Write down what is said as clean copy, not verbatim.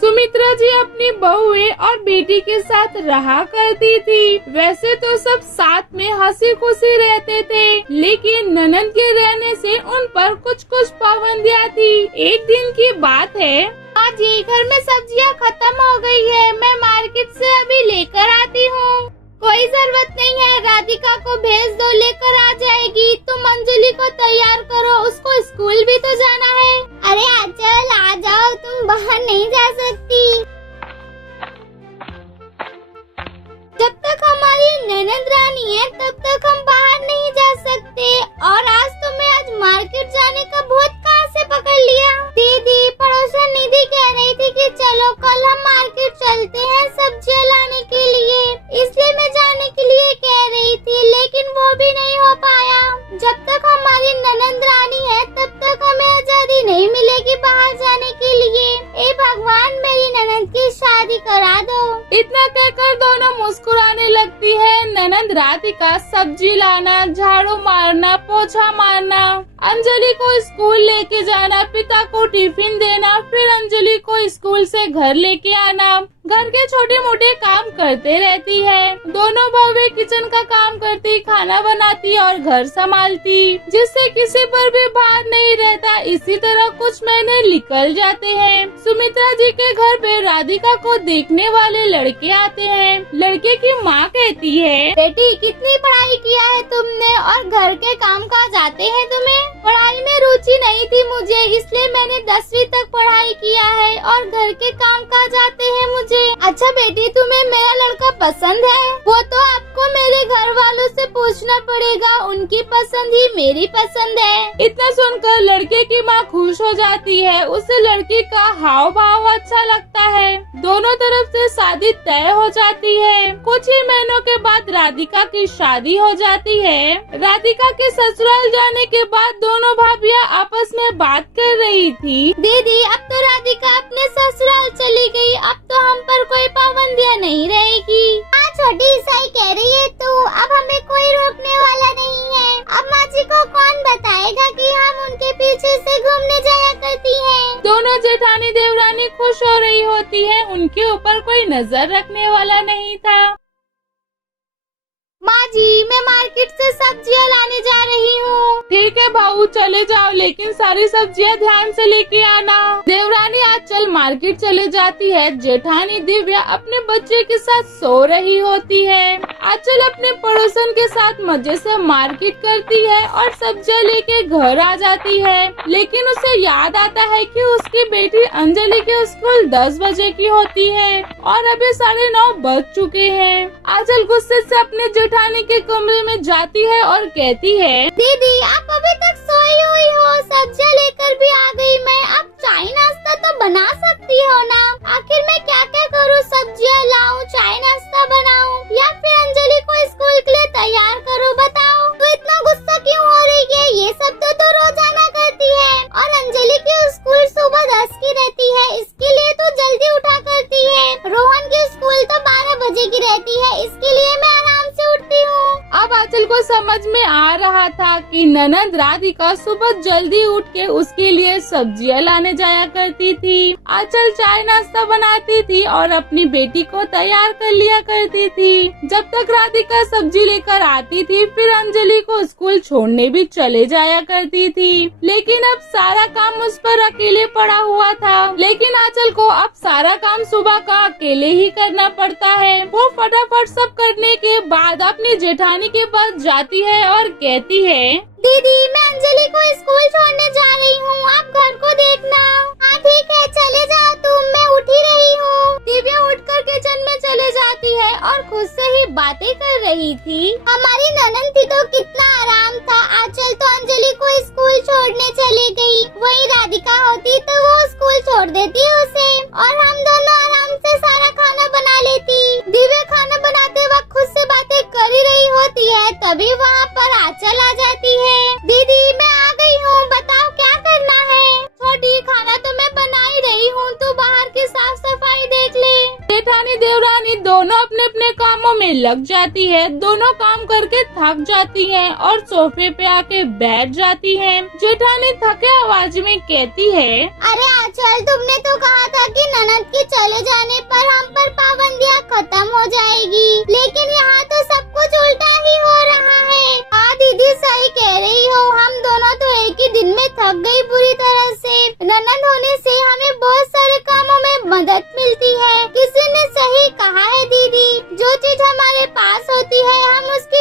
सुमित्रा जी अपनी बहुएं और बेटी के साथ रहा करती थी। वैसे तो सब साथ में हंसी खुशी रहते थे, लेकिन ननद के रहने से उन पर कुछ कुछ पाबंदियाँ थी। एक दिन की बात है, आज ये घर में सब्जियाँ खत्म हो गई है, मैं मार्केट से अभी लेकर आती हूँ। कोई जरूरत नहीं है, राधिका को भेज दो, लेकर आ जाएगी। तुम अंजलि को तैयार करो, उसको स्कूल भी तो जाना है। अरे आंचल आ जाओ, तुम बाहर नहीं जा सकती। जब तक हमारी ननद रानी है तब तक हम बाहर नहीं जा सकते। और आज तुम्हें मार्केट जाने का भूत कहाँ से पकड़ लिया? दीदी, पड़ोसन निधि कह रही थी कि चलो कल हम मार्केट चलते हैं सब्जियां लाने के लिए, इसलिए मैं जाने के लिए कह रही थी, लेकिन वो भी नहीं हो पाया। जब तक हमारी ननद रानी है तब तक हमें आजादी नहीं मिलेगी बाहर जाने के लिए। ए भगवान, मेरी ननद की शादी करा दो। इतना कहकर दोनों मुस्कुराने लगती है। ननद राधिका सब्जी लाना, झाड़ू मारना, पोछा मारना, अंजलि को स्कूल लेके जाना, पिता को टिफिन देना, फिर अंजलि को स्कूल से घर लेके आना, घर के छोटे मोटे काम करते रहती है। दोनों बहुएं किचन का काम करती, खाना बनाती और घर संभालती, जिससे किसी पर भी भार नहीं रहता। इसी तरह कुछ महीने निकल जाते हैं। सुमित्रा जी के घर पे राधिका को देखने वाले लड़के आते हैं। लड़के की माँ कहती है, बेटी, कितनी पढ़ाई किया है तुमने और घर के काम काज आते हैं तुम्हें? पढ़ाई में रुचि नहीं थी मुझे, इसलिए मैंने 10वीं तक पढ़ाई किया है और घर के काम काज आते हैं मुझे। अच्छा बेटी, तुम्हें मेरा लड़का पसंद है? वो तो आपको मेरे घर वालों से पूछना पड़ेगा, उनकी पसंद ही मेरी पसंद है। इतना सुनकर लड़के की माँ खुश हो जाती है। उसे लड़की का हाव भाव अच्छा लगता है। दोनों तरफ से शादी तय हो जाती है। कुछ ही महीनों के बाद राधिका की शादी हो जाती है। राधिका के ससुराल जाने के बाद दोनों भाभियाँ आपस में बात कर रही थी। दीदी, अब तो राधिका अपने ससुराल चली गई, अब तो हम पर कोई पाबंदियाँ नहीं रहेगी। हाँ छोटी, सही कह रही है तू, अब हमें कोई रोकने वाला नहीं है। अब माँ जी को कौन बताएगा कि हम उनके पीछे से घूमने जाया करती हैं। दोनों जेठानी देवरानी खुश हो रही होती है, उनके ऊपर कोई नजर रखने वाला नहीं था। माँ जी, मैं मार्केट से सब्जियाँ लाने जा रही हूँ। ठीक है भाऊ, चले जाओ, लेकिन सारी सब्जियाँ ध्यान से लेके आना। देवरानी आंचल मार्केट चले जाती है। जेठानी दिव्या अपने बच्चे के साथ सो रही होती है। आंचल अपने पड़ोसन के साथ मजे से मार्केट करती है और सब्जियाँ लेके घर आ जाती है, लेकिन उसे याद आता है कि उसकी बेटी अंजलि के स्कूल 10 बजे की होती है और अभी 9:30 बज चुके हैं। आंचल गुस्से से अपने जेठानी के कमरे में जाती है और कहती है, दीदी, आप अभी तक सोई हुई हो, सब्जियाँ लेकर भी आ गई मैं। अब चाय नाश्ता तो बना सकती हो ना? आखिर मैं क्या क्या करूँ? सब्जियाँ लाऊं, चाय नाश्ता बनाऊं, या फिर अंजलि को स्कूल के लिए तैयार करूँ? बताओ, तो इतना गुस्सा क्यों हो रही है? ये सब तो रोजाना करती है। और अंजलि की स्कूल सुबह 10 की रहती है, इसके लिए तो जल्दी उठा करती है। रोहन की स्कूल तो 12 बजे की रहती है, इसके लिए मैं आराम से उठती हूँ। अब आंचल को समझ में आ रहा था कि ननद राधिका सुबह जल्दी उठ के उसके लिए सब्जियां लाने जाया करती थी। आंचल चाय नाश्ता बनाती थी और अपनी बेटी को तैयार कर लिया करती थी। जब तक राधिका सब्जी लेकर आती थी, फिर अंजलि को स्कूल छोड़ने भी चले जाया करती थी। लेकिन अब सारा काम उस पर अकेले पड़ा हुआ था। लेकिन आंचल को अब सारा काम सुबह का अकेले ही करना पड़ता है। वो फटाफट सब करने के बाद अपनी जेठानी के पास जाती है और कहती है, दीदी, मैं अंजलि को स्कूल छोड़ने जा रही हूँ, आप घर को देखना। हाँ ठीक है, चले जाओ तुम, मैं उठ ही रही हूँ। दिव्या उठकर किचन में चले जाती है और खुद से ही बातें कर रही थी। हमारी ननद थी तो कितना आराम था, आंचल तो अंजलि को स्कूल छोड़ने चली गई। वही राधिका होती तो वो स्कूल छोड़ देती उसे और हम दोनों आराम से सारा खाना बना लेती। दिव्या खाना बनाते वक्त खुद से बातें कर ही रही होती है, तभी वहाँ पर आंचल आ जाती है। दीदी, मैं आ गई हूँ, बताओ क्या करना है? छोटी, खाना तो मैं बना ही रही हूँ, तू बाहर की साफ सफाई देख ले। जेठानी देवरानी दोनों अपने अपने कामों में लग जाती है। दोनों काम करके थक जाती हैं और सोफे पे आके बैठ जाती हैं। जेठानी थके आवाज में कहती है, अरे आंचल, तुमने तो कहा था कि ननद के चले जाने पर हम पर पाबंदियाँ खत्म हो जाएगी, लेकिन यहाँ तो सब कुछ उल्टा ही हो रहा है। हाँ दीदी, सही कह रही हो, हम दोनों तो एक ही दिन में थक गई बुरी तरह से। ननद होने से हमें बहुत सारे कामों में मदद मिलती है। किसी ने सही कहा है दीदी, जो चीज हमारे पास होती है हम उसकी